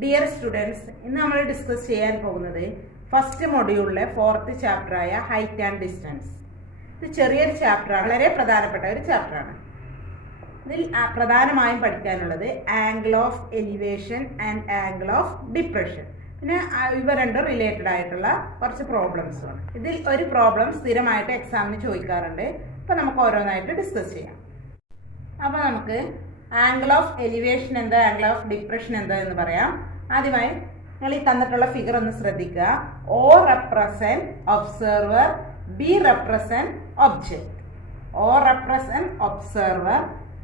Dear students, ഇന്ന് നമ്മൾ discuss ചെയ്യാൻ പോകുന്നത് ഫസ്റ്റ് മൊഡ്യൂളിലെ 4th ചാപ്റ്ററായ ഹൈറ്റ് ആൻഡ് ഡിസ്റ്റൻസ്. ഇത് ചെറിയൊരു ചാപ്റ്ററാണ്, വളരെ പ്രധാനപ്പെട്ട ഒരു ചാപ്റ്ററാണ്. ഇതിൽ പ്രധാനമായും പഠിക്കാനുള്ളത് angle of elevation and angle of depression. പിന്നെ ഇവ രണ്ടും റിലേറ്റഡ് ആയിട്ടുള്ള കുറച്ച് പ്രോബ്ലംസുമാണ്. ഇതിൽ ഒരു പ്രോബ്ലം സ്ഥിരമായിട്ട് എക്സാമിന് ചോദിക്കാറുണ്ട്. അപ്പോൾ നമുക്ക് ഓരോന്നായിട്ട് ഡിസ്കസ് ചെയ്യാം. അപ്പോൾ നമുക്ക് ആംഗിൾ ഓഫ് എലിവേഷൻ എന്താ, ആംഗിൾ ഓഫ് ഡിപ്രഷൻ എന്താ എന്ന് പറയാം. ആദ്യമായി നിങ്ങൾ ഈ തന്നിട്ടുള്ള ഫിഗർ ഒന്ന് ശ്രദ്ധിക്കുക. O represent observer, B represent object. O represent observer,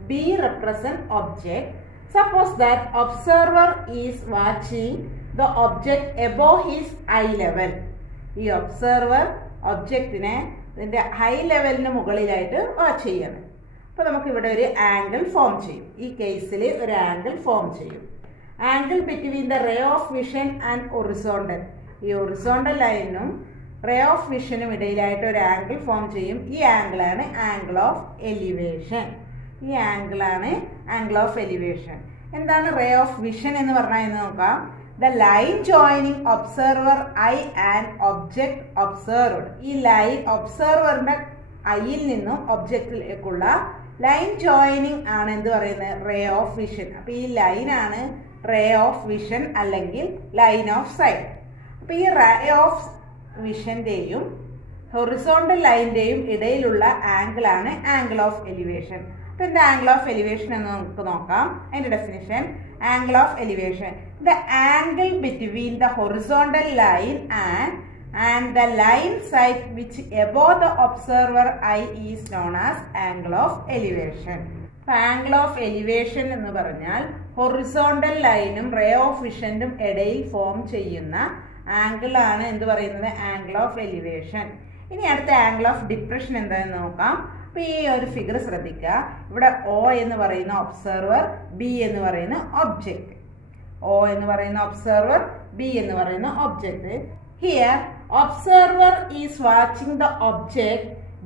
B represent object. Suppose that observer is watching the object above his eye level. ഈ ഒബ്സർവർ ഒബ്ജക്റ്റിനെ ഇതിന്റെ ഹൈ ലെവലിന് മുകളിലായിട്ട് വാച്ച് ചെയ്യാണ്. അപ്പോൾ നമുക്ക് ഇവിടെ ഒരു ആംഗിൾ ഫോം ചെയ്യും. ഈ കേസിൽ ഒരു ആംഗിൾ ഫോം ചെയ്യും. Angle between the ray of vision and horizontal. ഈ ഒറിസോണ്ടൽ ലൈനും റേ ഓഫ് വിഷനും ഇടയിലായിട്ട് ഒരു ആംഗിൾ ഫോം ചെയ്യും. ഈ ആംഗിളാണ് ആംഗിൾ ഓഫ് എലിവേഷൻ. ഈ ആംഗിളാണ് ആംഗിൾ ഓഫ് എലിവേഷൻ. എന്താണ് റേ ഓഫ് വിഷൻ എന്ന് പറഞ്ഞാൽ എന്ന് നോക്കാം. The line joining observer I and object observed. ഈ ലൈൻ ഒബ്സർവറിന്റെ ഐയിൽ നിന്നും ഒബ്ജക്റ്റിലേക്കുള്ള ലൈൻ ജോയിനിങ് ആണ് എന്ത് പറയുന്നത്, റേ ഓഫ് വിഷൻ. അപ്പൊ ഈ ലൈനാണ് റേ ഓഫ് വിഷൻ അല്ലെങ്കിൽ ലൈൻ ഓഫ് സൈറ്റ്. അപ്പൊ ഈ റേ ഓഫ് വിഷന്റെയും ഹൊറിസോണ്ടൽ ലൈനിന്റെയും ഇടയിലുള്ള ആംഗിൾ ആണ് ആംഗിൾ ഓഫ് എലിവേഷൻ. അപ്പൊ എന്താ ആംഗിൾ ഓഫ് എലിവേഷൻ എന്ന് നമുക്ക് നോക്കാം. അതിന്റെ definition: angle of elevation, the angle between the horizontal line and the line sight which above the observer eye is known as angle of elevation. Angle of elevation എന്ന് പറഞ്ഞാൽ horizontal ലൈനും ray of വിഷനും ഇടയിൽ form ചെയ്യുന്ന angle ആണ് എന്ത് പറയുന്നത്, angle of elevation. ഇനി അടുത്ത ആംഗിൾ ഓഫ് ഡിപ്രഷൻ എന്താണെന്ന് നോക്കാം. അപ്പോൾ ഈ ഒരു ഫിഗർ ശ്രദ്ധിക്കുക. ഇവിടെ O എന്ന് പറയുന്ന ഒബ്സർവർ, B എന്ന് പറയുന്ന ഒബ്ജക്റ്റ്. O എന്ന് പറയുന്ന ഒബ്സർവർ, B എന്ന് പറയുന്ന object. Here, observer is watching the object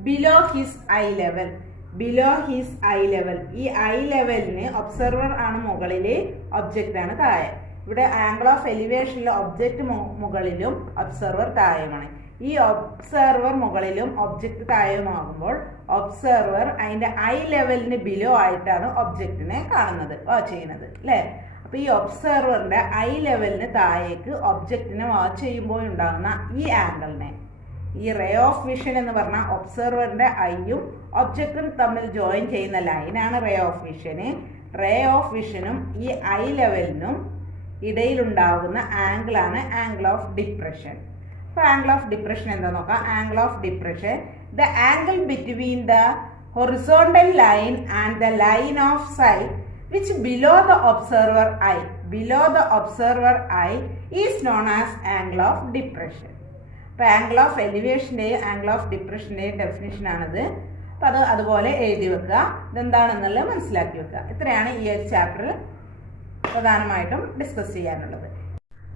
below his eye level. Below his eye level. ഈ ഐ ലെവലിന് ഒബ്സർവർ ആണ് മുകളിൽ, ഒബ്ജക്റ്റ് ആണ് താഴെ. ഇവിടെ ആംഗിൾ ഓഫ് എലിവേഷനിൽ ഒബ്ജക്റ്റ് മുകളിലും ഒബ്സർവർ താഴെയുമാണ്. ഈ ഒബ്സർവർ മുകളിലും ഒബ്ജക്റ്റ് താഴെയുമാകുമ്പോൾ ഒബ്സർവർ അതിന്റെ ഐ ലെവലിന് ബിലോ ആയിട്ടാണ് ഒബ്ജക്റ്റിനെ കാണുന്നത്, വാച്ച് ചെയ്യുന്നത്, അല്ലേ? അപ്പൊ ഈ ഒബ്സർവറിന്റെ ഐ ലെവലിന് താഴേക്ക് ഒബ്ജക്റ്റിനെ വാച്ച് ചെയ്യുമ്പോൾ ഉണ്ടാകുന്ന ഈ ആംഗിളിനെ, ഈ റേ ഓഫ് വിഷൻ എന്ന് പറഞ്ഞാൽ ഒബ്സർവറിന്റെ ഐയും ഒബ്ജക്റ്റും തമ്മിൽ ജോയിൻ ചെയ്യുന്ന ലൈനാണ് ray of vision. Ray of വിഷനും ഈ ഐ ലെവലിനും ഇടയിലുണ്ടാകുന്ന ആംഗിളാണ് ആംഗിൾ ഓഫ് ഡിപ്രഷൻ. അപ്പൊ ആംഗിൾ ഓഫ് ഡിപ്രഷൻ എന്താ നോക്കാം. Angle of depression, the angle between the horizontal line and the line of sight which below the observer eye is known as angle of depression. അപ്പോൾ angle of എലിവേഷൻ്റെയും angle of ഡിപ്രഷൻ്റെയും definition ആണിത്. അപ്പോൾ അത് അതുപോലെ എഴുതി വെക്കുക, ഇതെന്താണെന്നുള്ളത് മനസ്സിലാക്കി വെക്കുക. ഇത്രയാണ് ഈ ഒരു ചാപ്റ്ററിൽ പ്രധാനമായിട്ടും ഡിസ്കസ് ചെയ്യാനുള്ളത്.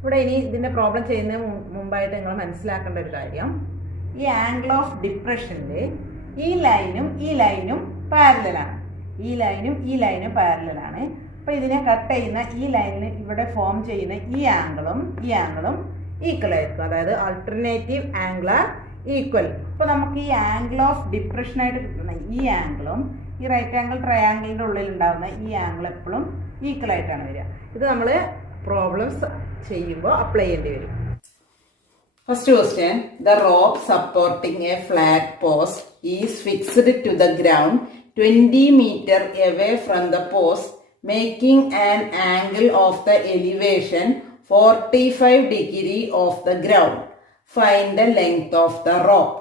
ഇവിടെ ഇനി ഇതിൻ്റെ പ്രോബ്ലം ചെയ്യുന്നതിന് മുമ്പായിട്ട് നിങ്ങൾ മനസ്സിലാക്കേണ്ട ഒരു കാര്യം, ഈ ആംഗിൾ ഓഫ് ഡിപ്രഷനിൽ ഈ ലൈനും പാരലലാണ്. ഈ ലൈനും പാരലലാണ്. അപ്പോൾ ഇതിനെ കട്ട് ചെയ്യുന്ന ഈ ലൈനിന് ഇവിടെ ഫോം ചെയ്യുന്ന ഈ ആംഗിളും ഈക്വൽ ആയിരിക്കും. അതായത് ആൾട്ടർനേറ്റീവ് ആംഗിൾ ആർ ഈക്വൽ. അപ്പോൾ നമുക്ക് ഈ ആംഗിൾ ഓഫ് ഡിപ്രഷനായിട്ട് കിട്ടുന്ന ഈ ആംഗിളും ഈ റൈറ്റ് ആംഗിൾ ട്രയാംഗിളിൻ്റെ ഉള്ളിൽ ഉണ്ടാകുന്ന ഈ ആംഗിൾ എപ്പോഴും ഈക്വൽ ആയിട്ടാണ് വരിക. ഇത് നമ്മൾ പ്രോബ്ലംസ് ചെയ്യുമ്പോൾ അപ്ലൈ ചെയ്യേണ്ടി വരും. First question, the rope supporting a flat post is fixed to the ground 20 meter away from the post, making an angle of the elevation 45 degree of the ground. Find the length of the rope.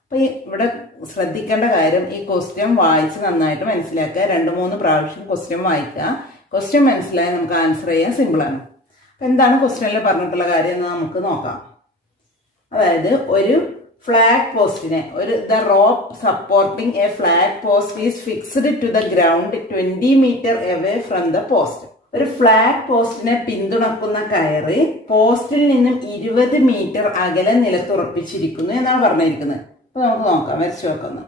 അപ്പോൾ ഇവിടെ ശ്രദ്ധിക്കേണ്ട കാര്യം, ഈ question വായിച്ച് നന്നായിട്ട് മനസ്സിലാക്കുക. 2-3 പ്രാവശ്യം question വായിക്കുക. ക്വസ്റ്റ്യൻ മനസ്സിലായി നമുക്ക് ആൻസർ ചെയ്യാൻ സിമ്പിളാണ്. അപ്പോൾ എന്താണ് ക്വസ്റ്റ്യനിൽ പറഞ്ഞിട്ടുള്ള കാര്യം എന്ന് നമുക്ക് നോക്കാം. അതായത് ഒരു ഫ്ലാറ്റ് പോസ്റ്റിനെ, the rope supporting a flat post is fixed to the ground 20 meter away from the post. ഒരു ഫ്ലാറ്റ് പോസ്റ്റിനെ പിന്തുണക്കുന്ന കയറ് പോസ്റ്റിൽ നിന്നും 20 മീറ്റർ അകലെ നിലത്തുറപ്പിച്ചിരിക്കുന്നു എന്നാണ് പറഞ്ഞിരിക്കുന്നത്. അപ്പൊ നമുക്ക് നോക്കാം, വരച്ചു നോക്കുന്നത്.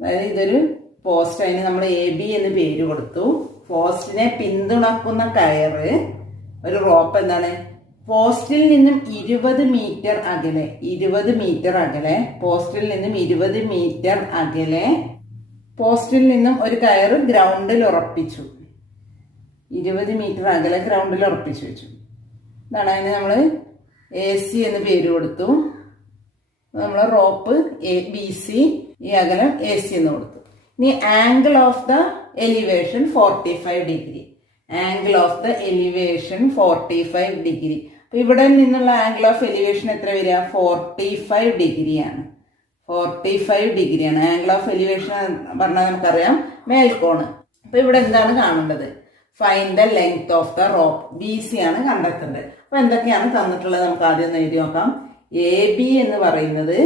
അതായത് ഇതൊരു പോസ്റ്റ്, അതിന് നമ്മൾ AB എന്ന് പേര് കൊടുത്തു. പോസ്റ്റിനെ പിന്തുണക്കുന്ന കയറ് ഒരു റോപ്പ് എന്താണ് പോസ്റ്റിൽ നിന്നും 20 മീറ്റർ അകലെ 20 മീറ്റർ അകലെ പോസ്റ്റിൽ നിന്നും 20 മീറ്റർ അകലെ പോസ്റ്റിൽ നിന്നും ഒരു കയറ് ഗ്രൗണ്ടിൽ ഉറപ്പിച്ചു. 20 മീറ്റർ അകലെ ഗ്രൗണ്ടിൽ ഉറപ്പിച്ചു വെച്ചു. ഇതാണ് അതിന് നമ്മൾ AC എന്ന് പേര് കൊടുത്തു. നമ്മൾ റോപ്പ് BC, ഈ അകലം AC എന്ന് കൊടുത്തു. ഇനി angle of the elevation 45 degree. Angle of the elevation 45 degree. അപ്പൊ ഇവിടെ നിന്നുള്ള ആംഗിൾ ഓഫ് എലിവേഷൻ എത്ര വരിക? 45 ഡിഗ്രിയാണ്. 45 ഡിഗ്രിയാണ് ആംഗിൾ ഓഫ് എലിവേഷൻ പറഞ്ഞാൽ നമുക്കറിയാം മേൽക്കോണ്. അപ്പൊ ഇവിടെ എന്താണ് കാണേണ്ടത്? Find the length of the rope. BC ആണ് കണ്ടെത്തേണ്ടത്. അപ്പൊ എന്തൊക്കെയാണ് തന്നിട്ടുള്ളത് നമുക്ക് ആദ്യം ഒന്ന് എഴുതി നോക്കാം. AB എന്ന് പറയുന്നത്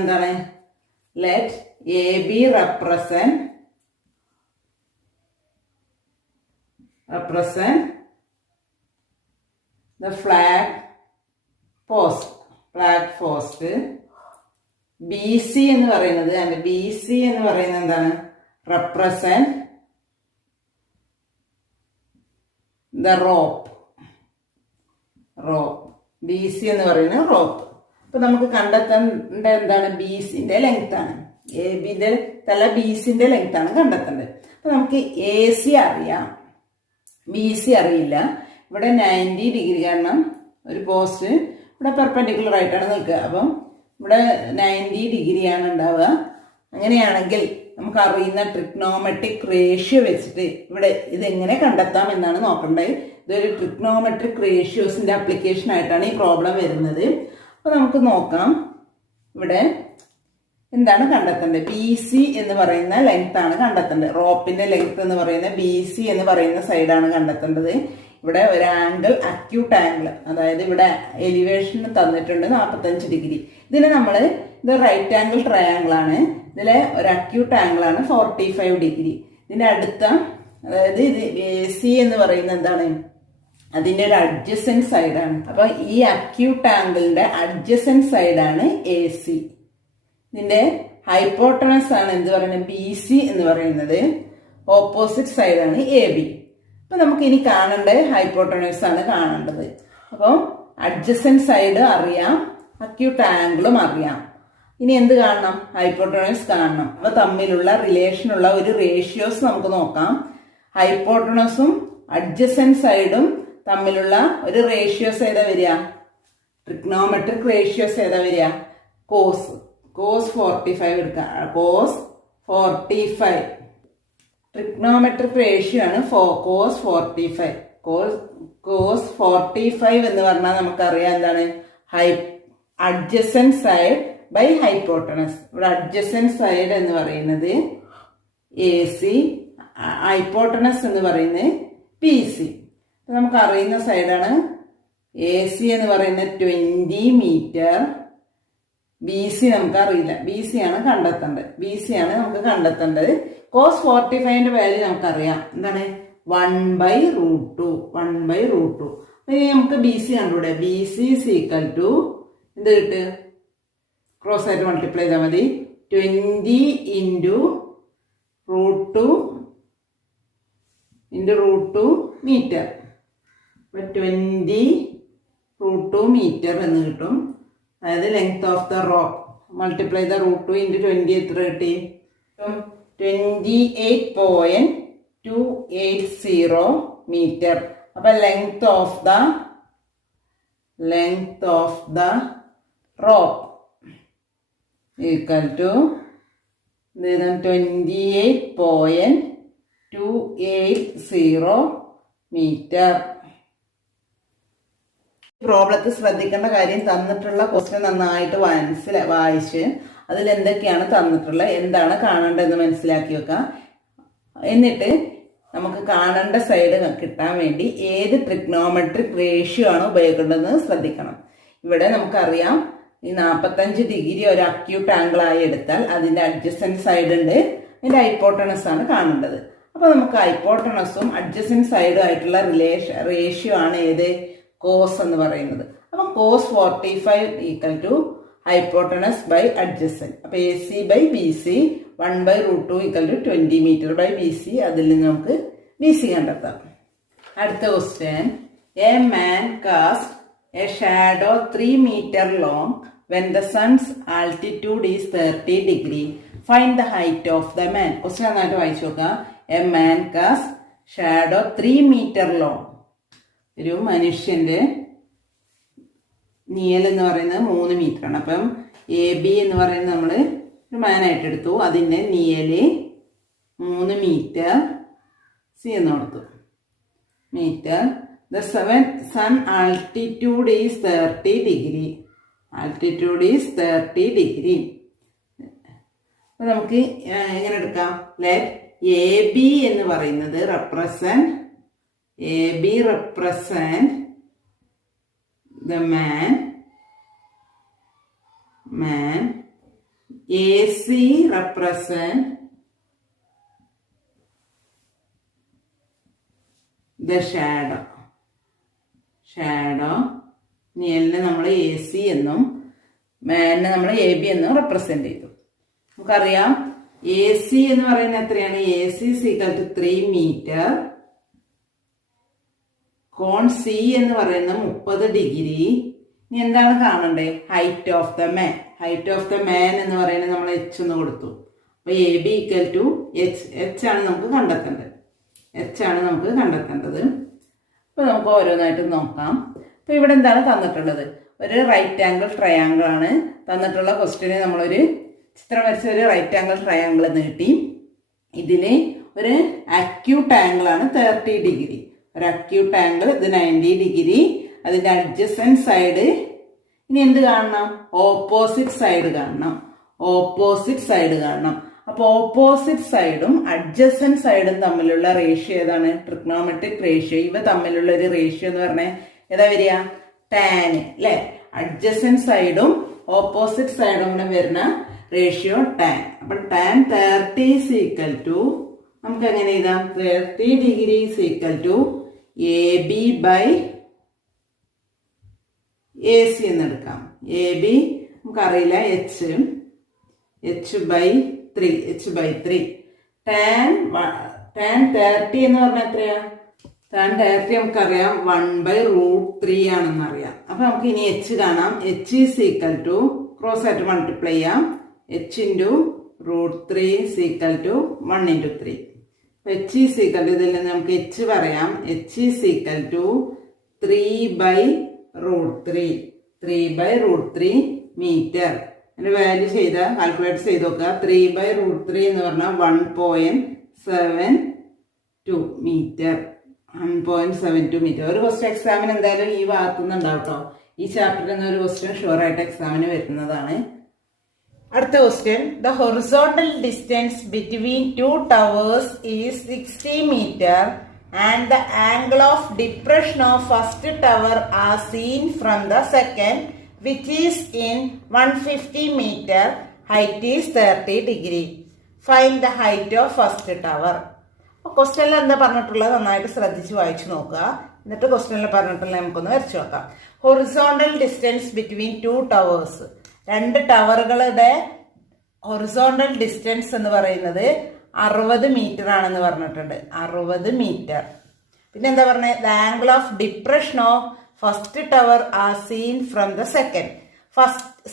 എന്താണ്? Let AB represent the flag post. BC എന്ന് പറയുന്നത് എന്താണ്? represent the rope. BC എന്ന് പറയുന്നത് റോപ്പ്. അപ്പൊ നമുക്ക് കണ്ടെത്തേണ്ട എന്താണ്? BCന്റെ ലെങ്ത് ആണ്. ABന്റെ തല BCന്റെ ലെങ്ത് ആണ് കണ്ടെത്തേണ്ടത്. അപ്പൊ നമുക്ക് AC അറിയാം, BC അറിയില്ല. ഇവിടെ 90 ഡിഗ്രി, കാരണം ഒരു പോസ്റ്റ് ഇവിടെ പെർപെൻഡിക്കുലർ ആയിട്ടാണ് നിൽക്കുക. അപ്പം ഇവിടെ 90 ഡിഗ്രിയാണ് ഉണ്ടാവുക. അങ്ങനെയാണെങ്കിൽ നമുക്ക് അറിയുന്ന ട്രിഗ്നോമെട്രിക് റേഷ്യോ വെച്ചിട്ട് ഇവിടെ ഇതെങ്ങനെ കണ്ടെത്താം എന്നാണ് നോക്കേണ്ടത്. ഇതൊരു ട്രിഗ്നോമെട്രിക് റേഷ്യോസിന്റെ ആപ്ലിക്കേഷൻ ആയിട്ടാണ് ഈ പ്രോബ്ലം വരുന്നത്. അപ്പൊ നമുക്ക് നോക്കാം. ഇവിടെ എന്താണ് കണ്ടെത്തേണ്ടത്? BC എന്ന് പറയുന്ന ലെങ്ത് ആണ് കണ്ടെത്തേണ്ടത്. റോപ്പിന്റെ ലെങ്ത് എന്ന് പറയുന്ന BC എന്ന് പറയുന്ന സൈഡാണ് കണ്ടെത്തേണ്ടത്. ഇവിടെ ഒരു ആംഗിൾ, അക്യൂട്ട് ആംഗിൾ, അതായത് ഇവിടെ എലിവേഷൻ തന്നിട്ടുണ്ട് 45 ഡിഗ്രി. ഇതിന് ഇത് റൈറ്റ് ആംഗിൾ ട്രയാംഗിൾ ആണ്. ഇതിലെ ഒരു അക്യൂട്ട് ആംഗിൾ ആണ് 45 ഡിഗ്രി. ഇതിന്റെ അടുത്ത, അതായത് ഇത് AC എന്ന് പറയുന്നത് എന്താണ്? അതിന്റെ ഒരു അഡ്ജസന്റ് സൈഡാണ്. അപ്പൊ ഈ അക്യൂട്ട് ആംഗിളിന്റെ അഡ്ജസന്റ് സൈഡാണ് AC. ഇതിന്റെ ഹൈപ്പോട്ടനസ് ആണ് എന്ത് പറയുന്നത്? BC എന്ന് പറയുന്നത്. ഓപ്പോസിറ്റ് സൈഡാണ് AB. അപ്പൊ നമുക്ക് ഇനി കാണേണ്ടത് ഹൈപ്പോട്ടനസ് ആണ് കാണേണ്ടത്. അപ്പം അഡ്ജസന്റ് സൈഡ് അറിയാം, അക്യൂട്ട് ആംഗിളും അറിയാം. ഇനി എന്ത് കാണണം? ഹൈപ്പോട്ടനസ് കാണണം. അപ്പൊ തമ്മിലുള്ള റിലേഷനുള്ള ഒരു റേഷ്യോസ് നമുക്ക് നോക്കാം. ഹൈപ്പോട്ടനസും അഡ്ജസന്റ് സൈഡും തമ്മിലുള്ള ഒരു റേഷ്യോസ് ഏതാ വരിക? ട്രിഗ്നോമെട്രിക് റേഷ്യോസ് ഏതാ വരിക? കോസ് 45 എടുക്കാം. കോസ് 45 ട്രിഗ്നോമെട്രിക് റേഷ്യോ ആണ്. കോസ് 45. കോസ് 45 എന്ന് പറഞ്ഞാൽ നമുക്കറിയാം എന്താണ്? Adjacent side by hypotenuse. ഇവിടെ അഡ്ജസന്റ് സൈഡ് എന്ന് പറയുന്നത് AC, ഹൈപ്പോട്ടനസ് എന്ന് പറയുന്നത് BC. നമുക്ക് അറിയുന്ന സൈഡാണ്. AC എന്ന് പറയുന്നത് 20 മീറ്റർ. BC നമുക്ക് അറിയില്ല. BC ആണ് നമുക്ക് കണ്ടെത്തേണ്ടത്. കോസ് 45ന്റെ വാല്യൂ നമുക്കറിയാം. എന്താണ്? 1/√2. ഇനി നമുക്ക് BC കണ്ടുകൂടെ? BC is equal to എന്ത് കിട്ടും? ക്രോസ് ആയിട്ട് മൾട്ടിപ്ലൈ ചെയ്താൽ മതി. 20 into √2 മീറ്റർ. 20√2 മീറ്റർ എന്ന് കിട്ടും. അതായത് length of the rope. Multiply the √2 into 20 എത്ര കിട്ടി? 28.280 മീറ്റർ. അപ്പൊ length of the rope equal to 28.280 metre. പ്രോബ്ലത്തിൽ ശ്രദ്ധിക്കേണ്ട കാര്യം, തന്നിട്ടുള്ള ക്വസ്റ്റ്യൻ നന്നായിട്ട് വായിച്ച് അതിൽ എന്തൊക്കെയാണ് തന്നിട്ടുള്ളത്, എന്താണ് കാണേണ്ടതെന്ന് മനസ്സിലാക്കി വെക്കാം. എന്നിട്ട് നമുക്ക് കാണേണ്ട സൈഡ് കിട്ടാൻ വേണ്ടി ഏത് ട്രിഗ്നോമെട്രിക് റേഷ്യോ ആണ് ഉപയോഗിക്കേണ്ടതെന്ന് ശ്രദ്ധിക്കണം. ഇവിടെ നമുക്കറിയാം ഈ 45 ഡിഗ്രി ഒരു അക്യൂട്ട് ആംഗിൾ ആയി എടുത്താൽ അതിന്റെ അഡ്ജസന്റ് സൈഡ് ഉണ്ട്, അതിന്റെ ഹൈപ്പോട്ടനസ് ആണ് കാണേണ്ടത്. അപ്പൊ നമുക്ക് ഹൈപ്പോട്ടനസും അഡ്ജസന്റ് സൈഡും ആയിട്ടുള്ള റേഷ്യോ ആണ് ഏത്? കോസ് എന്ന് പറയുന്നത്. അപ്പം cos 45 equal to hypotenuse by adjacent. അപ്പൊ AC by BC 1/√2 equal to 20 metre by BC. അതിൽ നിന്ന് നമുക്ക് BC കണ്ടെത്താം. അടുത്ത question. A man cast a shadow 3 meter long when the sun's altitude is 30 degree. Find the height of the man. Question നന്നായിട്ട് വായിച്ചു നോക്കാം. A man cast shadow 3 meter long. ഒരു മനുഷ്യന്റെ നീയൽ എന്ന് പറയുന്നത് 3 മീറ്റർ ആണ്. അപ്പം എ ബി എന്ന് പറയുന്നത് നമ്മൾ ഒരു മാനായിട്ട് എടുത്തു. അതിൻ്റെ നീയല് 3 മീറ്റർ, സി എന്ന് കൊടുത്തു metre. The sun altitude is 30 degree. Altitude is 30 degree. അപ്പോൾ നമുക്ക് എങ്ങനെ എടുക്കാം? ലെറ്റ് എ ബി എന്ന് പറയുന്നത് represent the man. A C represent the shadow. നീലിനെ നമ്മൾ എ സി എന്നും മാനിനെ നമ്മൾ എ ബി എന്നും റെപ്രസെന്റ് ചെയ്തു. നമുക്കറിയാം എ സി എന്ന് പറയുന്നത് എത്രയാണ്? A C equal to 3 meter. കോൺ സി എന്ന് പറയുന്നത് 30 ഡിഗ്രി. ഇനി എന്താണ് കാണണ്ടേ? Height of the man. Height of the man എന്ന് പറയുന്നത് നമ്മൾ എച്ച് എന്ന് കൊടുത്തു. അപ്പൊ A B equal to H ആണ് നമുക്ക് കണ്ടെത്തേണ്ടത്. അപ്പൊ നമുക്ക് ഓരോന്നായിട്ട് നോക്കാം. അപ്പൊ ഇവിടെ എന്താണ് തന്നിട്ടുള്ളത്? ഒരു റൈറ്റ് ആംഗിൾ ട്രയാങ്കിൾ ആണ് തന്നിട്ടുള്ള ക്വസ്റ്റ്യന്. നമ്മളൊരു ചിത്രം വരച്ച ഒരു റൈറ്റ് ആംഗിൾ ട്രയാങ്കിൾ നീട്ടി. ഇതിന് ഒരു അക്യൂട്ട് ആംഗിൾ ആണ് 30 ഡിഗ്രി. ഒരു അക്യൂട്ട് ആംഗിൾ, ഇത് 90 ഡിഗ്രി. അതിന്റെ അഡ്ജസന്റ് സൈഡ് ഇനി എന്ത് കാണണം? ഓപ്പോസിറ്റ് സൈഡ് കാണണം. അപ്പൊ ഓപ്പോസിറ്റ് സൈഡും അഡ്ജസന്റ് സൈഡും തമ്മിലുള്ള റേഷ്യോ ഏതാണ്? Trigonometric ratio. ഇവ തമ്മിലുള്ള ഒരു റേഷ്യോ എന്ന് പറഞ്ഞാൽ ഏതാ വരിക? ടാൻ അല്ലെ? അഡ്ജസന്റ് സൈഡും ഓപ്പോസിറ്റ് സൈഡും കൂടെ വരുന്ന റേഷ്യോ ടാൻ. അപ്പൊ ടാൻ 30 is equal to, നമുക്ക് എങ്ങനെ എഴുതാം? 30 degree is equal to A B by A C എന്ന് എടുക്കാം. എ ബി നമുക്കറിയില്ല, എച്ച് ബൈ 3. ടാൻ 30 എന്ന് പറഞ്ഞാൽ എത്രയാ? ടാൻ 30 നമുക്കറിയാം 1/√3 ആണെന്ന് അറിയാം. അപ്പൊ നമുക്ക് ഇനി എച്ച് കാണാം. H is equal to, cross ആയിട്ട് മൾട്ടിപ്ലൈ ചെയ്യാം. H into √3 is equal to 1 × 3. H is equal to, ഇതിൽ നിന്ന് നമുക്ക് എച്ച് പറയാം. H is equal to 3/√3 meter. അതിന്റെ വാല്യൂ കാൽക്കുലേറ്റ് ചെയ്ത് നോക്കുക. 3/√3 എന്ന് പറഞ്ഞാൽ 1.72 മീറ്റർ. 1.72 മീറ്റർ. ഒരു ക്വസ്റ്റ്യൻ എക്സാമിന് എന്തായാലും ഈ ഭാഗത്തുനിന്ന് ഉണ്ടാവും കേട്ടോ. ഈ ചാപ്റ്ററിൽ നിന്ന് ഒരു ക്വസ്റ്റ്യൻ ഷുവർ ആയിട്ട് എക്സാമിന് വരുന്നതാണ്. അടുത്ത question. The horizontal distance between 2 towers is 60 meter and the angle of depression of first tower are seen from the second, which is in 150 meter. Height is 30 degree. Find the height of first tower. ക്വസ്റ്റ്യനിൽ എന്താ പറഞ്ഞിട്ടുള്ളത് നന്നായിട്ട് ശ്രദ്ധിച്ച് വായിച്ചു നോക്കുക. എന്നിട്ട് ക്വസ്റ്റ്യനിൽ പറഞ്ഞിട്ടുള്ള നമുക്കൊന്ന് വരച്ചു നോക്കാം. Horizontal distance between 2 towers. 2 ടവറുകളുടെ ഹൊറിസോണ്ടൽ ഡിസ്റ്റൻസ് എന്ന് പറയുന്നത് 60 മീറ്റർ ആണെന്ന് പറഞ്ഞിട്ടുണ്ട്. 60 മീറ്റർ. പിന്നെ എന്താ പറഞ്ഞത്? The angle of depression of first tower are seen from the second.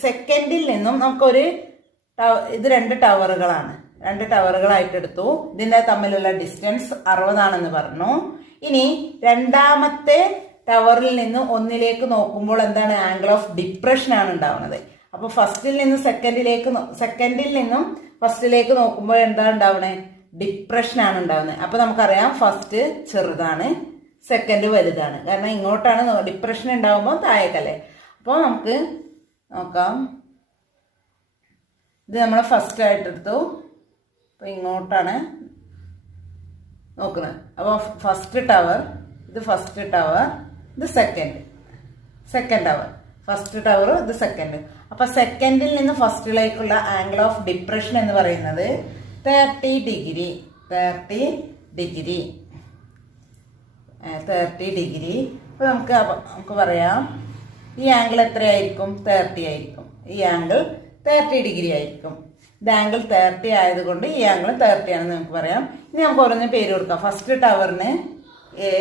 സെക്കൻഡിൽ നിന്നും നമുക്കൊരു ഇത് 2 ടവറുകളാണ്. 2 ടവറുകളായിട്ട് എടുത്തു. ഇതിന്റെ തമ്മിലുള്ള ഡിസ്റ്റൻസ് 60 ആണെന്ന് പറഞ്ഞു. ഇനി രണ്ടാമത്തെ ടവറിൽ നിന്ന് ഒന്നിലേക്ക് നോക്കുമ്പോൾ എന്താണ്? ആംഗിൾ ഓഫ് ഡിപ്രഷൻ ആണ് ഉണ്ടാവുന്നത്. അപ്പൊ ഫസ്റ്റിൽ നിന്നും സെക്കൻഡിൽ നിന്നും ഫസ്റ്റിലേക്ക് നോക്കുമ്പോൾ എന്താ ഉണ്ടാവണേ? ഡിപ്രഷൻ ആണ് ഉണ്ടാവുന്നത്. അപ്പൊ നമുക്കറിയാം ഫസ്റ്റ് ചെറുതാണ്, സെക്കൻഡ് വലുതാണ്. കാരണം ഇങ്ങോട്ടാണ് ഡിപ്രഷൻ ഉണ്ടാവുമ്പോൾ താഴേക്കല്ലേ. അപ്പോൾ നമുക്ക് നോക്കാം. ഇത് നമ്മൾ ഫസ്റ്റ് ആയിട്ട് എടുത്തു. അപ്പൊ ഇങ്ങോട്ടാണ് നോക്കുന്നത്. അപ്പോൾ ഫസ്റ്റ് ടവർ, ഇത് ഫസ്റ്റ് ടവർ, ഇത് സെക്കൻഡ് ടവർ. ഫസ്റ്റ് ടവർ, ഇത് സെക്കൻഡ്. അപ്പൊ സെക്കൻഡിൽ നിന്ന് ഫസ്റ്റിലേക്കുള്ള ആംഗിൾ ഓഫ് ഡിപ്രഷൻ എന്ന് പറയുന്നത് 30 ഡിഗ്രി. 30 ഡിഗ്രി. അപ്പൊ നമുക്ക് പറയാം ഈ ആംഗിൾ എത്രയായിരിക്കും? 30 ആയിരിക്കും. ഈ ആംഗിൾ 30 ഡിഗ്രി ആയിരിക്കും. ഇത് ആംഗിൾ 30 ആയതുകൊണ്ട് ഈ ആംഗിൾ 30 ആണെന്ന് നമുക്ക് പറയാം. ഇനി നമുക്ക് ഓരോന്ന് പേര് കൊടുക്കാം. ഫസ്റ്റ് ടവറിന് എ,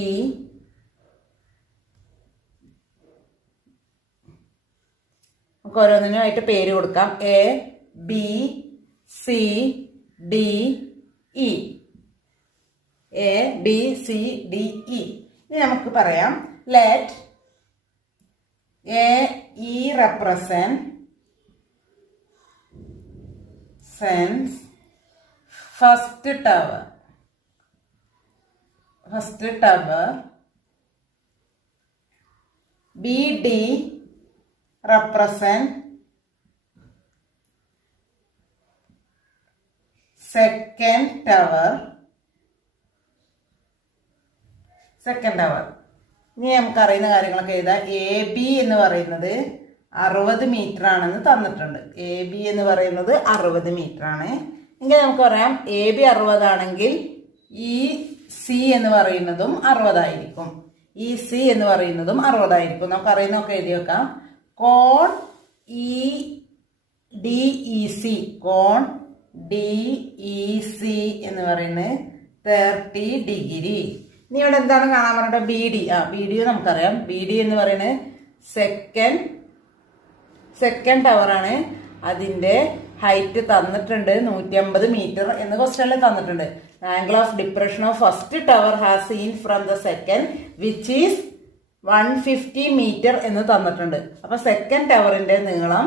ഇ നമുക്ക് ഓരോന്നിനുമായിട്ട് പേര് കൊടുക്കാം. A B C D E. A B C D E. ഇനി നമുക്ക് പറയാം let A E represent first tower. BD represent second tower. ഇനി നമുക്ക് അറിയുന്ന കാര്യങ്ങളൊക്കെ എഴുതാം. എ ബി എന്ന് പറയുന്നത് 60 മീറ്റർ ആണെന്ന് തന്നിട്ടുണ്ട്. എ ബി എന്ന് പറയുന്നത് 60 മീറ്റർ ആണ്. എങ്കിൽ നമുക്ക് പറയാം എ ബി 60 ആണെങ്കിൽ ഇ സി എന്ന് പറയുന്നതും 60 ആയിരിക്കും. ഇ സി എന്ന് പറയുന്നതും 60 ആയിരിക്കും. നമുക്ക് അറിയുന്നതൊക്കെ എഴുതി വെക്കാം. കോൺ ഇ ഡി ഇ സി, കോൺ ഡി ഇ സി എന്ന് പറയുന്നത് 30 ഡിഗ്രി. ഇനി ഇവിടെ എന്താണ് കാണാൻ പറഞ്ഞത്? B D. ബി ഡി നമുക്കറിയാം. ബി ഡി എന്ന് പറയുന്നത് സെക്കൻഡ് ടവർ ആണ്. അതിന്റെ ഹൈറ്റ് തന്നിട്ടുണ്ട് 150 മീറ്റർ എന്ന് ക്വസ്റ്റ്യനിൽ തന്നിട്ടുണ്ട്. Angle of depression of first tower has seen from the second which is 150 meter എന്ന് തന്നിട്ടുണ്ട്. അപ്പൊ സെക്കൻഡ് ടവറിന്റെ നീളം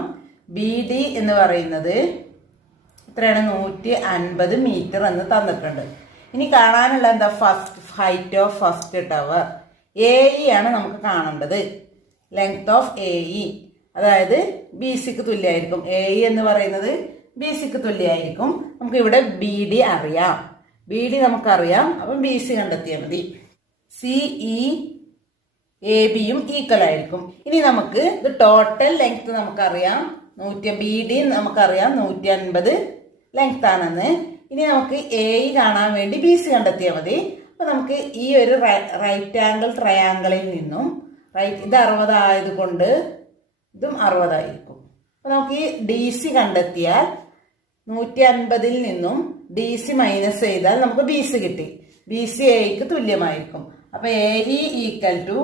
ബി ഡി എന്ന് പറയുന്നത് എത്രയാണ്? 150 മീറ്റർ എന്ന് തന്നിട്ടുണ്ട്. ഇനി കാണാനുള്ള എന്താ? Height of first tower A E ആണ് നമുക്ക് കാണേണ്ടത്. ലെങ്ത് ഓഫ് എ ഇ അതായത് ബി സിക്ക് തുല്യമായിരിക്കും. എ ഇ എന്ന് പറയുന്നത് ബി സിക്ക് തുല്യമായിരിക്കും. നമുക്ക് ഇവിടെ ബി ഡി അറിയാം. ബി ഡി നമുക്കറിയാം. അപ്പം ബി സി കണ്ടെത്തിയാൽ മതി. സി ഇ എ ബിയും ഈക്വൽ ആയിരിക്കും. ഇനി നമുക്ക് ഇത് ടോട്ടൽ ലെങ്ത് നമുക്കറിയാം. ബി ഡി നമുക്കറിയാം 150 ലെങ്ത് ആണെന്ന്. ഇനി നമുക്ക് എ ഇ കാണാൻ വേണ്ടി ബി സി കണ്ടെത്തിയാൽ മതി. അപ്പൊ നമുക്ക് ഈ ഒരു റൈറ്റ് ആംഗിൾ ട്രയാംഗിളിൽ നിന്നും ഇത് 60 ആയതുകൊണ്ട് ഇതും 60 ആയിരിക്കും. അപ്പൊ നമുക്ക് ഈ ഡി സി കണ്ടെത്തിയാൽ 150 നിന്നും ഡി സി മൈനസ് ചെയ്താൽ നമുക്ക് ബി സി കിട്ടി. ബി സി എക്ക് തുല്യമായിരിക്കും. അപ്പൊ A E equal to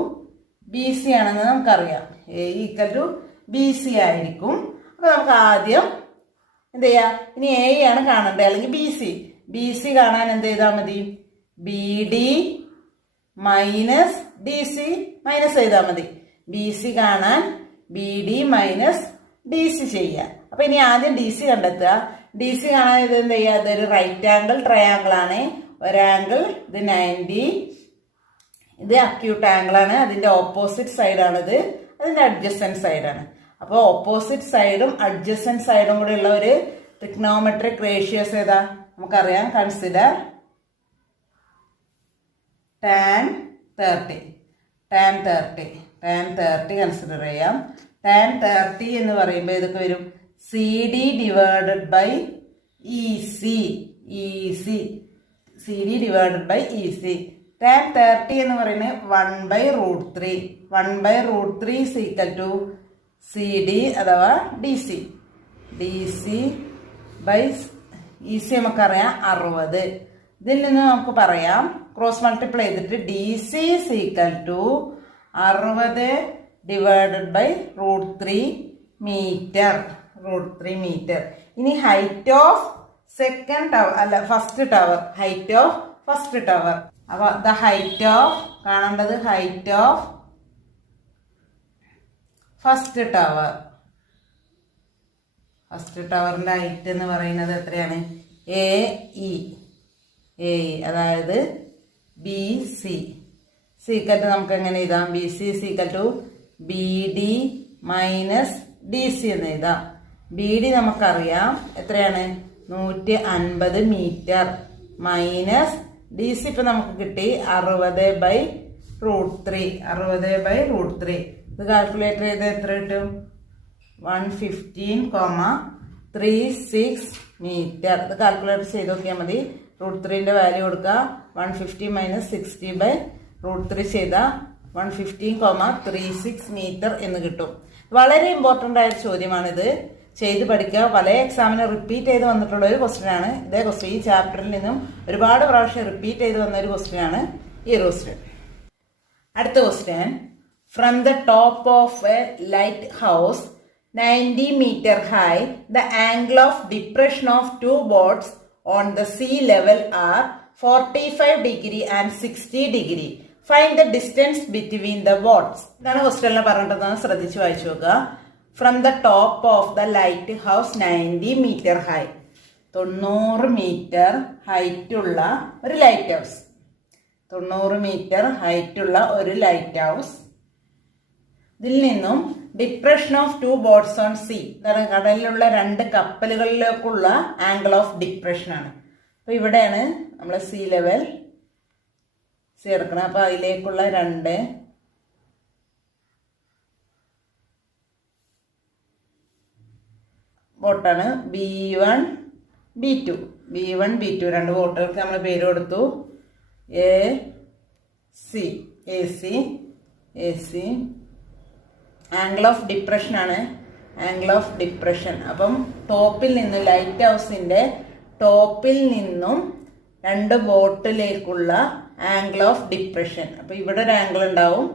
B C ആണെന്ന് നമുക്കറിയാം. A equal to B C ആയിരിക്കും. അപ്പൊ നമുക്ക് ആദ്യം എന്ത് ചെയ്യാ? ഇനി എ ആണ് കാണേണ്ടത് അല്ലെങ്കിൽ ബി സി. ബി സി കാണാൻ എന്ത് ചെയ്താൽ മതി? B D minus D C minus ചെയ്താൽ മതി. ബി സി കാണാൻ B D minus D C ചെയ്യുക. അപ്പൊ ഇനി ആദ്യം ഡി സി കണ്ടെത്തുക. ഡി സി കാണാൻ ഇത് എന്ത് ചെയ്യുക? ഇതൊരു റൈറ്റ് ആംഗിൾ ട്രയാംഗിൾ ആണ്. ഒരാംഗിൾ ഇത് 90, ഇത് അക്യൂട്ട് ആംഗിൾ ആണ്. അതിന്റെ ഓപ്പോസിറ്റ് സൈഡാണിത്. അതിന്റെ അഡ്ജസ്റ്റന്റ് സൈഡാണ്. അപ്പോൾ ഓപ്പോസിറ്റ് സൈഡും അഡ്ജസ്റ്റന്റ് സൈഡും കൂടെ ഉള്ള ഒരു ട്രിഗ്നോമെട്രിക് റേഷ്യോസ് ഏതാ? നമുക്കറിയാം. Consider tan 30. tan 30 കൺസിഡർ ചെയ്യാം. tan 30 എന്ന് പറയുമ്പോൾ ഇതൊക്കെ വരും C D divided by E C. C D divided by E C. tan 30 എന്ന് പറയുന്നത് 1/√3. 1/√3 is equal to C D അഥവാ D C. D C by E C നമുക്കറിയാം 60. ഇതിൽ നിന്ന് നമുക്ക് പറയാം ക്രോസ് മൾട്ടിപ്ലൈ ചെയ്തിട്ട് D C is equal to 60 divided by √3 metre. ഇനി ഹൈറ്റ് ഓഫ് സെക്കൻഡ് ടവർ അല്ല first tower. Height of first tower. അപ്പൊ ദ ഹൈറ്റ് ഓഫ് കാണേണ്ടത് height of first tower. First ടവറിന്റെ ഹൈറ്റ് എന്ന് പറയുന്നത് എത്രയാണ്? A E. അതായത് ബി സി സീക്കൽ ടു നമുക്ക് എങ്ങനെ എഴുതാം? B C equal to B D minus D C എന്ന് എഴുതാം. ബി ഡി നമുക്കറിയാം എത്രയാണ്? 150 മീറ്റർ മൈനസ് ഡി സി ഇപ്പൊ നമുക്ക് കിട്ടി 60/√3. 60/√3 ഇത് കാൽക്കുലേറ്റർ ചെയ്ത് എത്ര കിട്ടും? 115,36 മീറ്റർ. ഇത് കാൽക്കുലേറ്റർ ചെയ്ത് നോക്കിയാൽ മതി. √3ന്റെ വാല്യൂ കൊടുക്കുക. 150 മൈനസ് 60/√3 ചെയ്താൽ 115,36 മീറ്റർ എന്ന് കിട്ടും. വളരെ ഇമ്പോർട്ടൻ്റ് ആയ ചോദ്യമാണിത്. ചെയ്ത് പഠിക്കുക. പല എക്സാമിന് റിപ്പീറ്റ് ചെയ്ത് വന്നിട്ടുള്ള ഒരു ക്വസ്റ്റ്യൻ ആണ്. ഇതേ ക്വസ്റ്റ്യൻ ഈ ചാപ്റ്ററിൽ നിന്നും ഒരുപാട് പ്രാവശ്യം റിപ്പീറ്റ് ചെയ്ത് വന്ന ഒരു ക്വസ്റ്റ്യൻ ആണ് ഈ ക്വസ്റ്റ്യൻ. അടുത്ത question, from the top of A light house 90 meter high, the angle of depression of two boats on the sea level are 45 degree and 60 degree. Find the distance between the boats. ഇതാണ് ക്വസ്റ്റ്യനിൽ പറഞ്ഞിട്ടത്, ശ്രദ്ധിച്ചു വായിച്ചു നോക്കുക. From the top of the lighthouse 90 meter high, 90 metre ഹൈറ്റുള്ള ഒരു lighthouse, 90 metre ഹൈറ്റുള്ള ഒരു lighthouse. ഇതിൽ നിന്നും depression of two boats on sea, കടലിലുള്ള രണ്ട് കപ്പലുകളിലേക്കുള്ള ആംഗിൾ ഓഫ് ഡിപ്രഷൻ ആണ്. അപ്പൊ ഇവിടെയാണ് നമ്മൾ സീ ലെവൽ ചേർക്കണം. അപ്പൊ അതിലേക്കുള്ള രണ്ട് ബോട്ടാണ് B1 B2. B1 B2 രണ്ട് ബോട്ടുകൾക്ക് നമ്മൾ പേര് കൊടുത്തു. AC ആംഗിൾ ഓഫ് ഡിപ്രഷൻ ആണ്, ആംഗിൾ ഓഫ് ഡിപ്രഷൻ. അപ്പം ടോപ്പിൽ നിന്നും, ലൈറ്റ് ഹൗസിന്റെ ടോപ്പിൽ നിന്നും രണ്ട് ബോട്ടിലേക്കുള്ള ആംഗിൾ ഓഫ് ഡിപ്രഷൻ. അപ്പൊ ഇവിടെ ഒരു ആംഗിൾ ഉണ്ടാവും,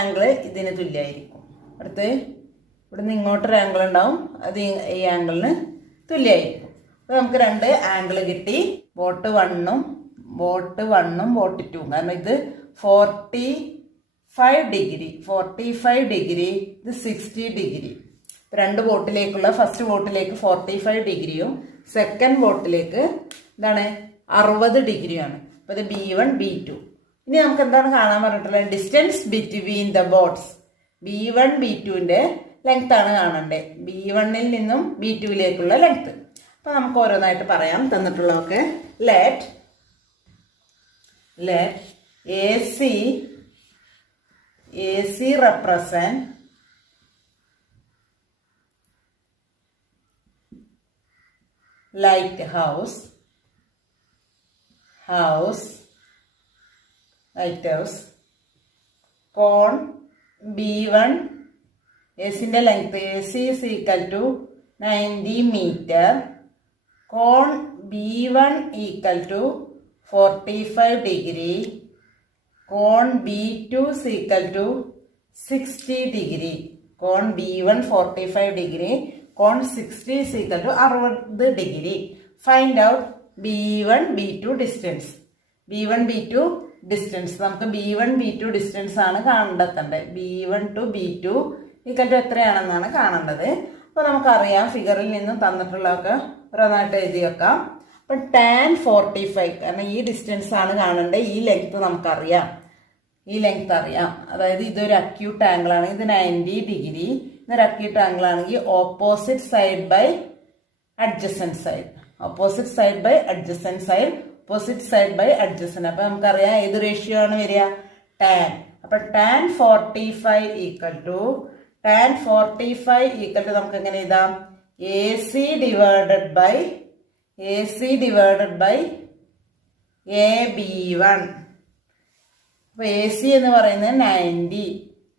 ആംഗിൾ ഇതിന് തുല്യമായിരിക്കും. അടുത്ത് ഇവിടുന്ന് ഇങ്ങോട്ടൊരു ആംഗിൾ ഉണ്ടാവും, അത് ഈ ആംഗിളിന് തുല്യമായിരിക്കും. അപ്പൊ നമുക്ക് രണ്ട് ആംഗിൾ കിട്ടി, ബോട്ട് വണ്ണും ബോട്ട് 2. കാരണം ഇത് 45 ഡിഗ്രി, ഇത് 60 ഡിഗ്രി. രണ്ട് ബോട്ടിലേക്കുള്ള, ഫസ്റ്റ് ബോട്ടിലേക്ക് 45 ഡിഗ്രിയും സെക്കൻഡ് ബോട്ടിലേക്ക് എന്താണ് 60 ഡിഗ്രിയാണ്. അപ്പൊ ഇത് B1 B2. ഇനി നമുക്ക് എന്താണ് കാണാൻ പറഞ്ഞിട്ടുള്ളത്, distance between the boats. B1 B2ന്റെ ലെങ്ത് ആണ് കാണണ്ടേ, B1ൽ നിന്നും B2ലേക്കുള്ള ലെങ്ത്. അപ്പൊ നമുക്ക് ഓരോന്നായിട്ട് പറയാം തന്നിട്ടുള്ളതൊക്കെ. Let AC represent lighthouse, cone B1, ACന്റെ length AC is equal to 90 meter, cone B1 equal to 45 degree, cone B2 is equal to 60 degree. Cone B1 45 degree, cone 60 is equal to 60 degree. Find out B1 B2 distance. B1 B2 distance. നമുക്ക് B1 B2 distance ആണ് കണ്ടെത്തേണ്ടത്. B1 to B2 equal to എത്രയാണെന്നാണ് കാണേണ്ടത്. അപ്പോൾ നമുക്കറിയാം, ഫിഗറിൽ നിന്ന് തന്നിട്ടുള്ളതൊക്കെ ഓരോന്നായിട്ട് എഴുതി വെക്കാം. അപ്പം tan 45, കാരണം ഈ ഡിസ്റ്റൻസ് ആണ് കാണേണ്ടത്. ഈ ലെങ്ത് നമുക്കറിയാം, ഈ ലെങ്ത് അറിയാം. അതായത് ഇതൊരു അക്യൂട്ട് ആംഗിൾ ആണ്, ഇത് 90 ഡിഗ്രി. ഇതൊരു അക്യൂട്ട് ആംഗിൾ ആണെങ്കിൽ opposite side by adjacent side, opposite side by adjacent side, opposite side by adjacent. അപ്പൊ നമുക്കറിയാം ഏത് റേഷ്യോ ആണ് വരിക, tan. അപ്പൊ tan 45 ഈക്വൽ ടു നമുക്ക് എങ്ങനെ എഴുതാം, AC ഡിവൈഡഡ് ബൈ AB1. അപ്പൊ AC എന്ന് പറയുന്നത്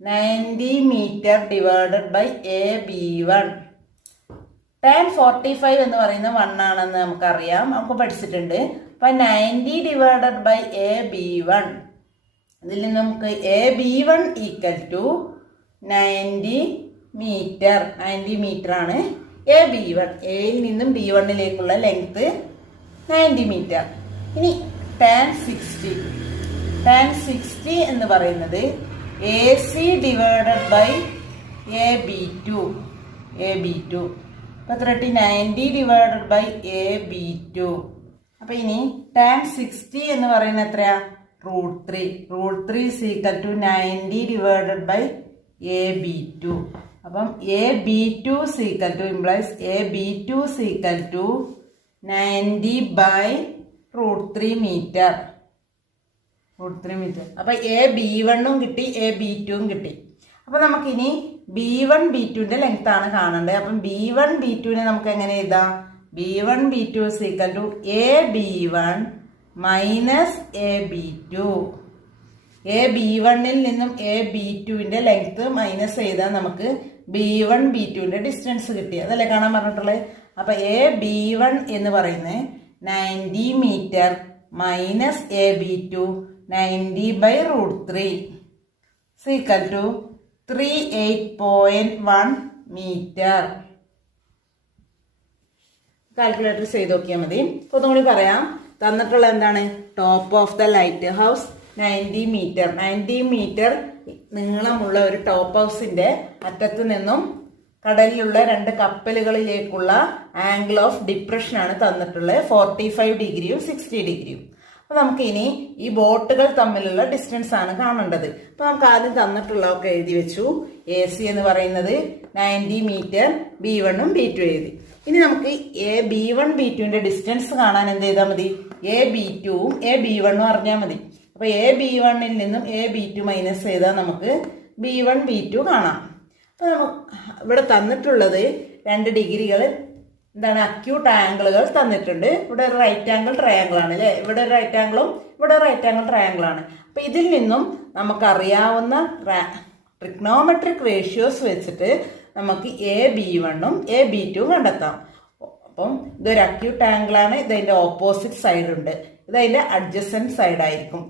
90 metre divided by AB1. tan 45 എന്ന് പറയുന്നത് 1 ആണെന്ന് നമുക്കറിയാം, നമുക്ക് പഠിച്ചിട്ടുണ്ട്. അപ്പൊ 90 ഡിവൈഡഡ് ബൈ AB1, ഇതിൽ നിന്ന് നമുക്ക് AB1 ഈക്വൽ ടു 90 മീറ്റർ ആണ് AB1. എയിൽ നിന്നും B1ലേക്കുള്ള ലെങ്ത് 90 മീറ്റർ. ഇനി tan 60 എന്ന് പറയുന്നത് AC ഡിവൈഡഡ് ബൈ AB2. അപ്പൊ 90 ഡിവൈഡഡ് ബൈ AB2. അപ്പൊ ഇനി tan 60 എന്ന് പറയുന്നത് എത്രയാ, √3. √3 is equal to 90 divided by AB2. അപ്പം AB2 is equal to implies AB2 is equal to 90 by √3 meter. അപ്പൊ AB1ഉം കിട്ടി, AB2ഉം കിട്ടി. അപ്പൊ നമുക്കിനി B1 B2ന്റെ ലെങ്ത് ആണ് കാണേണ്ടത്. അപ്പം B1 B2നെ നമുക്ക് എങ്ങനെ എഴുതാം, B1 B2 is equal to AB1 minus AB2. AB1ൽ നിന്നും AB2ന്റെ ലെങ്ത് മൈനസ് ചെയ്താൽ നമുക്ക് B1 B2ന്റെ ഡിസ്റ്റൻസ് കിട്ടി. അതല്ലേ കാണാൻ പറഞ്ഞിട്ടുള്ളത്. അപ്പൊ AB1 എന്ന് പറയുന്നത് 90 meter minus AB2 90 by √3. Equal to 38.1 meter. Calculator ചെയ്ത് നോക്കിയാൽ മതി. അപ്പോൾ ഒന്നുകൂടി പറയാം. തന്നിട്ടുള്ള എന്താണ്? Top of the lighthouse 90 meter. 90 meter നീളമുള്ള ഒരു ടോപ്പ് ഹൗസിന്റെ അറ്റത്ത് നിന്നും കടലിലുള്ള 2 കപ്പലുകളിലേക്കുള്ള ആംഗിൾ ഓഫ് ഡിപ്രഷൻ ആണ് തന്നിട്ടുള്ളത്. 45 ഡിഗ്രിയും 60 ഡിഗ്രിയും. അപ്പൊ നമുക്ക് ഇനി ഈ ബോട്ടുകൾ തമ്മിലുള്ള ഡിസ്റ്റൻസ് ആണ് കാണേണ്ടത്. അപ്പൊ നമുക്ക് ആദ്യം തന്നിട്ടുള്ളതൊക്കെ എഴുതി വെച്ചു. AC എന്ന് പറയുന്നത് 90 മീറ്റർ, B1ഉം B2 എഴുതി. ഇനി നമുക്ക് B1 B2ന്റെ ഡിസ്റ്റൻസ് കാണാൻ എന്ത് ചെയ്താൽ മതി? B2ഉം B1ഉം അറിഞ്ഞാൽ മതി. അപ്പൊ B1ൽ നിന്നും B2 മൈനസ് ചെയ്താൽ നമുക്ക് B1 B2 കാണാം. അപ്പൊ ഇവിടെ തന്നിട്ടുള്ളത് 2 ഡിഗ്രികൾ എന്താണ്? അക്യൂട്ട് ആംഗിളുകൾ തന്നിട്ടുണ്ട്. ഇവിടെ ഒരു റൈറ്റ് ആംഗിൾ ട്രയാംഗിൾ ആണ് അല്ലെ? ഇവിടെ ഒരു റൈറ്റ് ആംഗിളും ഇവിടെ റൈറ്റ് ആംഗിൾ ട്രയാംഗിൾ ആണ്. അപ്പൊ ഇതിൽ നിന്നും നമുക്കറിയാവുന്ന ട്രിഗ്നോമെട്രിക് റേഷ്യോസ് വെച്ചിട്ട് നമുക്ക് B1ഉം B2ഉം കണ്ടെത്താം. അപ്പം ഇതൊരു അക്യൂട്ട് ആംഗിൾ ആണ്. ഇതിന്റെ ഓപ്പോസിറ്റ് സൈഡ് ഉണ്ട്. ഇതതിന്റെ അഡ്ജസന്റ് സൈഡ് ആയിരിക്കും.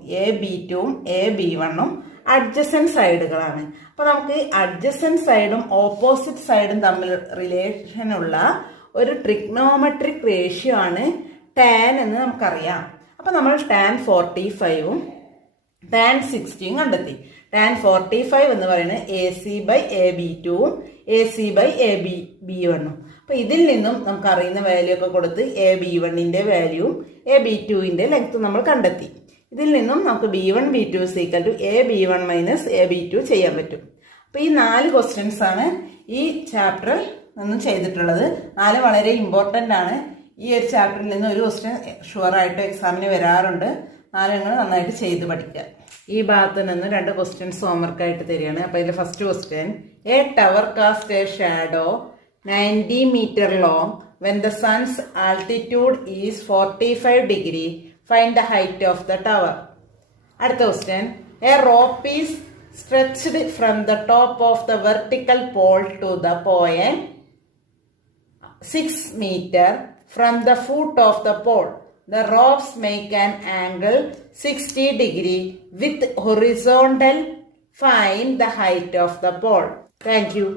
B2ഉം B1ഉം അഡ്ജസന്റ് സൈഡുകളാണ്. അപ്പൊ നമുക്ക് അഡ്ജസന്റ് സൈഡും ഓപ്പോസിറ്റ് സൈഡും തമ്മിൽ റിലേഷനുള്ള ഒരു ട്രിഗ്നോമെട്രിക് റേഷ്യോ ആണ് ടാൻ എന്ന് നമുക്കറിയാം. അപ്പൊ നമ്മൾ ടാൻ 45ഉം ടാൻ 60ഉം കണ്ടെത്തി. ടാൻ 45 എന്ന് പറയുന്നത് AC/AB2ഉം AC/AB1ഉം. അപ്പൊ ഇതിൽ നിന്നും നമുക്ക് അറിയുന്ന വാല്യൂ ഒക്കെ കൊടുത്ത് B1ന്റെ വാല്യൂവും B2ന്റെ ലെങ്ത്തും നമ്മൾ കണ്ടെത്തി. ഇതിൽ നിന്നും നമുക്ക് B1 B2 equal to B1 minus B2 ചെയ്യാൻ പറ്റും. അപ്പൊ ഈ 4 ക്വസ്റ്റ്യൻസ് ആണ് ഈ ചാപ്റ്ററിൽ നിന്നും ചെയ്തിട്ടുള്ളത്. 4 വളരെ ഇമ്പോർട്ടൻ്റ് ആണ്. ഈ ഒരു ചാപ്റ്ററിൽ നിന്ന് ഒരു ക്വസ്റ്റ്യൻ ഷുവറായിട്ട് എക്സാമിന് വരാറുണ്ട്. 4 നിങ്ങൾ നന്നായിട്ട് ചെയ്ത് പഠിക്കുക. ഈ ഭാഗത്ത് നിന്ന് 2 ക്വസ്റ്റ്യൻസ് ഹോംവർക്കായിട്ട് തരികയാണ്. അപ്പോൾ ഇതിൽ first question, a tower cast a shadow 90 metre long when the sun's altitude is 45 degree, find the height of the tower. അടുത്ത question, a rope is stretched from the top of the vertical pole to the point 6 meter from the foot of the pole. The ropes make an angle 60 degree with horizontal. Find the height of the pole. Thank you.